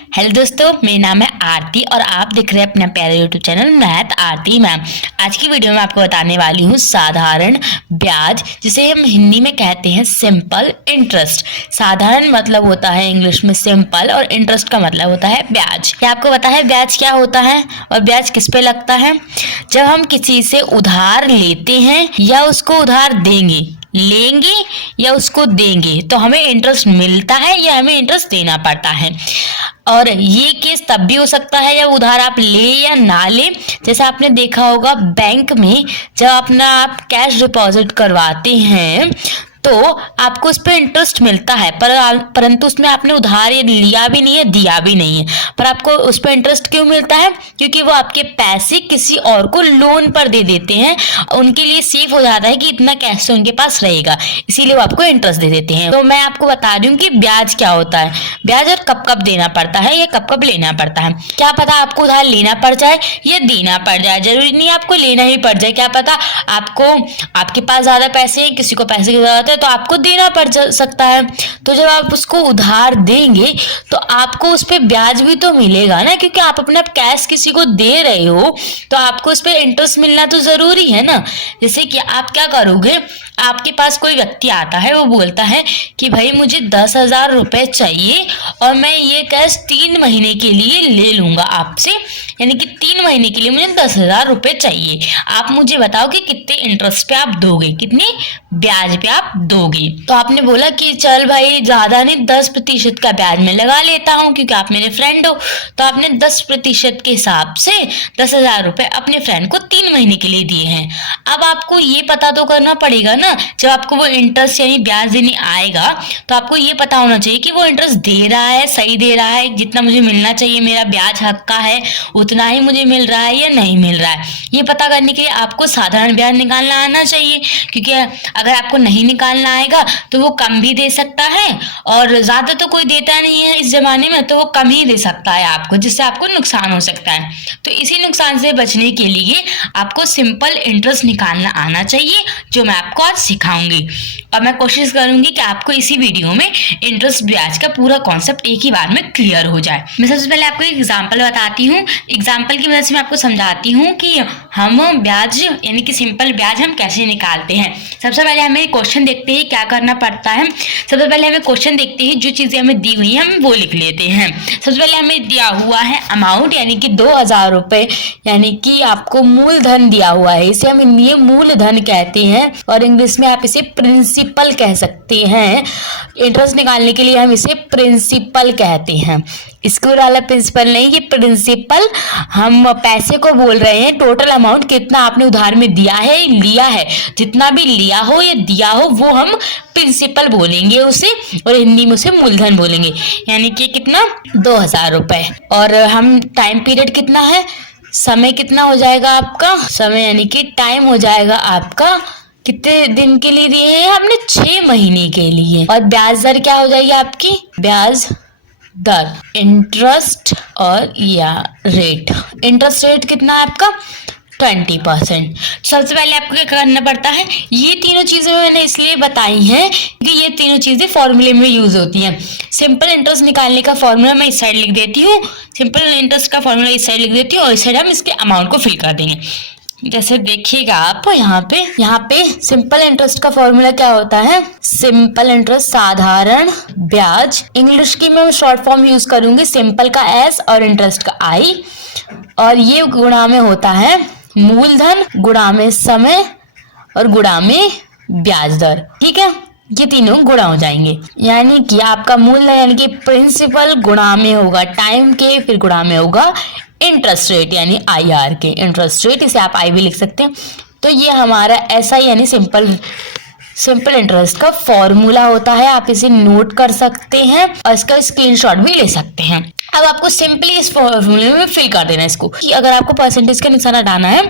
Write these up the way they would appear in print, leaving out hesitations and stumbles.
Hello दोस्तों, मेरा नाम है आरती और आप देख रहे हैं अपना प्यारे यूट्यूब चैनल मैथ आरती मैम। आज की वीडियो में आपको बताने वाली हूँ साधारण ब्याज, जिसे हम हिंदी में कहते हैं सिंपल इंटरेस्ट। साधारण मतलब होता है इंग्लिश में सिंपल और इंटरेस्ट का मतलब होता है ब्याज। क्या आपको पता है ब्याज क्या होता है और ब्याज किस पे लगता है? जब हम किसी से उधार लेते हैं या उसको उधार लेंगे या उसको देंगे तो हमें इंटरेस्ट मिलता है या हमें इंटरेस्ट देना पड़ता है। और ये केस तब भी हो सकता है जब उधार आप ले या ना ले। जैसे आपने देखा होगा बैंक में जब आप कैश डिपॉजिट करवाते हैं तो आपको उस पर इंटरेस्ट मिलता है, परंतु उसमें आपने उधार लिया भी नहीं है, दिया भी नहीं है, पर आपको उस पर इंटरेस्ट क्यों मिलता है? क्योंकि वो आपके पैसे किसी और को लोन पर दे देते हैं। उनके लिए सेफ हो जाता है कि इतना कैश तो उनके पास रहेगा, इसीलिए वो आपको इंटरेस्ट दे देते हैं। तो मैं आपको बता दूं कि ब्याज क्या होता है, ब्याज और कब कब देना पड़ता है या कब कब लेना पड़ता है। क्या पता आपको उधार लेना पड़ जाए या देना पड़ जाए, जरूरी नहीं आपको लेना ही पड़ जाए। क्या पता आपके पास ज्यादा पैसे हैं, किसी को पैसे की जरूरत है तो आपको देना पड़ सकता है। तो जब आप उसको उधार देंगे तो आपको उस पर ब्याज भी तो मिलेगा ना, क्योंकि आप अपना कैश किसी को दे रहे हो तो आपको उस पर इंटरेस्ट मिलना तो जरूरी है ना। जैसे कि आप क्या करोगे, आपके पास कोई व्यक्ति आता है, वो बोलता है कि भाई मुझे 10,000 रुपए चाहिए और मैं ये कैश 3 महीने के लिए ले लूंगा आपसे, यानी कि 3 महीने के लिए मुझे 10,000 रुपए चाहिए। आप मुझे बताओ कि कितने इंटरेस्ट पे आप दोगे, कितने ब्याज पे आप दोगे। तो आपने बोला कि चल भाई ज्यादा नहीं, 10% का ब्याज मैं लगा लेता हूँ क्योंकि आप मेरे फ्रेंड हो। तो आपने 10% के हिसाब से 10,000 रुपए अपने फ्रेंड को 3 महीने के लिए दिए हैं। अब आपको ये पता तो करना पड़ेगा ना, जब आपको वो इंटरेस्ट यानी ब्याज देने आएगा तो आपको ये पता होना चाहिए कि वो इंटरेस्ट दे रहा है, सही दे रहा है, जितना मुझे मिलना चाहिए, मेरा ब्याज हक का है उतना ही मुझे मिल रहा है या नहीं मिल रहा है। ये पता करने के लिए आपको साधारण ब्याज निकालना आना चाहिए, क्योंकि अगर आपको नहीं निकालना आएगा तो वो कम भी दे सकता है और ज्यादा तो कोई देता नहीं है इस जमाने में, तो वो कम ही दे सकता है आपको, जिससे आपको नुकसान हो सकता है। तो इसी नुकसान से बचने के लिए आपको सिंपल इंटरेस्ट निकालना आना चाहिए, जो मैं आपको आज सिखाऊंगी। और मैं कोशिश करूंगी कि आपको इसी वीडियो में इंटरेस्ट ब्याज का पूरा कॉन्सेप्ट एक ही बार में क्लियर हो जाए। मैं सबसे पहले आपको एक एग्जांपल बताती हूँ, एग्जांपल की मदद से मैं आपको समझाती हूँ कि हम ब्याज यानी कि सिंपल ब्याज हम कैसे निकालते हैं। सबसे पहले हमें क्वेश्चन देखते हैं क्या करना पड़ता है। सबसे पहले हमें क्वेश्चन देखते हैं, जो चीजें हमें दी हुई है हम वो लिख लेते हैं। सबसे पहले हमें दिया हुआ है अमाउंट यानी कि 2,000 रुपए, यानी कि आपको मूलधन दिया हुआ है, इसे हम हिंदी में मूलधन कहते हैं और इंग्लिश में आप इसे प्रिंसिपल कह सकते हैं। इंटरेस्ट निकालने के लिए हम इसे प्रिंसिपल कहते हैं, स्कूल वाला प्रिंसिपल नहीं, ये प्रिंसिपल। हम पैसे को बोल रहे हैं, टोटल अमाउंट कितना आपने उधार में दिया है, लिया है, जितना भी लिया हो या दिया हो वो हम प्रिंसिपल बोलेंगे उसे, और हिंदी में उसे मूलधन बोलेंगे। यानी कि कितना, 2,000 रुपए। और हम टाइम पीरियड कितना है, समय कितना हो जाएगा आपका, समय यानी कि टाइम हो जाएगा आपका, कितने दिन के लिए दिए हैं हमने, 6 महीने के लिए। और ब्याज दर क्या हो जाएगी आपकी, ब्याज दर, इंटरेस्ट और या रेट, इंटरेस्ट रेट कितना है आपका, 20%। सबसे पहले आपको क्या करना पड़ता है, ये तीनों चीजें मैंने इसलिए बताई हैं क्योंकि ये तीनों चीजें फॉर्मूले में यूज होती हैं। सिंपल इंटरेस्ट निकालने का फॉर्मूला मैं इस साइड लिख देती हूँ, सिंपल इंटरेस्ट का फॉर्मूला इस साइड लिख देती हूँ और इस साइड हम इसके अमाउंट को फिल कर देंगे। जैसे देखिएगा आप यहाँ पे सिंपल इंटरेस्ट का फॉर्मूला क्या होता है, सिंपल इंटरेस्ट साधारण ब्याज, इंग्लिश की मैं शॉर्ट फॉर्म यूज करूंगी, सिंपल का S और इंटरेस्ट का I, और ये गुणा में होता है मूलधन, गुणा में समय और गुणा में ब्याज दर। ठीक है, ये तीनों गुणा हो जाएंगे, यानी कि आपका मूलधन यानी कि प्रिंसिपल गुणा में होगा टाइम के, फिर गुणा में होगा इंटरेस्ट रेट यानी IR के, इंटरेस्ट रेट, इसे आप I भी लिख सकते हैं। तो ये हमारा SI यानी सिंपल इंटरेस्ट का फॉर्मूला होता है, आप इसे नोट कर सकते हैं और इसका स्क्रीनशॉट भी ले सकते हैं। अब आपको सिंपली इस फॉर्मूले में फिल कर देना इसको, कि अगर आपको परसेंटेज का निशान हटाना है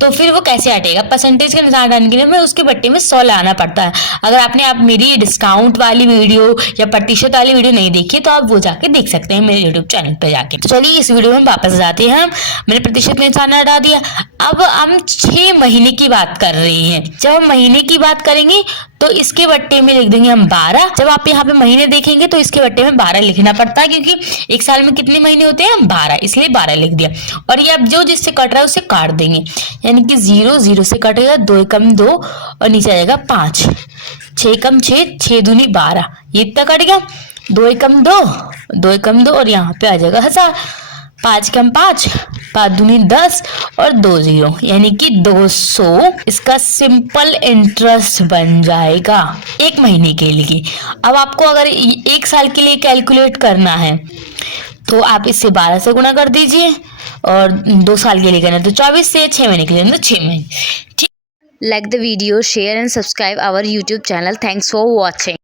तो फिर वो कैसे हटेगा, परसेंटेज का निशान हटाने के लिए हमें उसके बट्टे में 100 लगाना पड़ता है। अगर आप मेरी डिस्काउंट वाली वीडियो या प्रतिशत वाली वीडियो नहीं देखी तो आप वो जाके देख सकते हैं मेरे यूट्यूब चैनल पर जाके। तो चलिए इस वीडियो में वापस जाते हैं, मैंने प्रतिशत में निशान हटा दिया। अब हम 6 महीने की बात कर रहे हैं, जब हम महीने की बात करेंगे तो इसके बट्टे में लिख देंगे हम 12। जब आप यहाँ पे महीने देखेंगे तो इसके बट्टे में 12 लिखना पड़ता है, क्योंकि एक साल में कितने महीने होते हैं? 12, इसलिए 12 लिख दिया। और ये अब जो जिससे कट रहा है उसे काट देंगे, यानी कि 0 0 से कटेगा, 2 एकम 2 और नीचे आ जाएगा 5, 6 एकम 6, 6 दूनी 12, ये इतना कट गया। 2 एकम 2, 2 एकम 2 और यहाँ पे आ जाएगा 1000, 5 कम 5, 5 दूनी 10 और 2 0, यानी कि 200 इसका सिंपल इंटरेस्ट बन जाएगा 1 महीने के लिए। अब आपको अगर 1 साल के लिए कैलकुलेट करना है तो आप इससे 12 से गुणा कर दीजिए, और 2 साल के लिए करना है तो 24 से, 6 महीने के लिए तो 6 महीने। Like the video, share and subscribe our YouTube channel. Thanks for watching.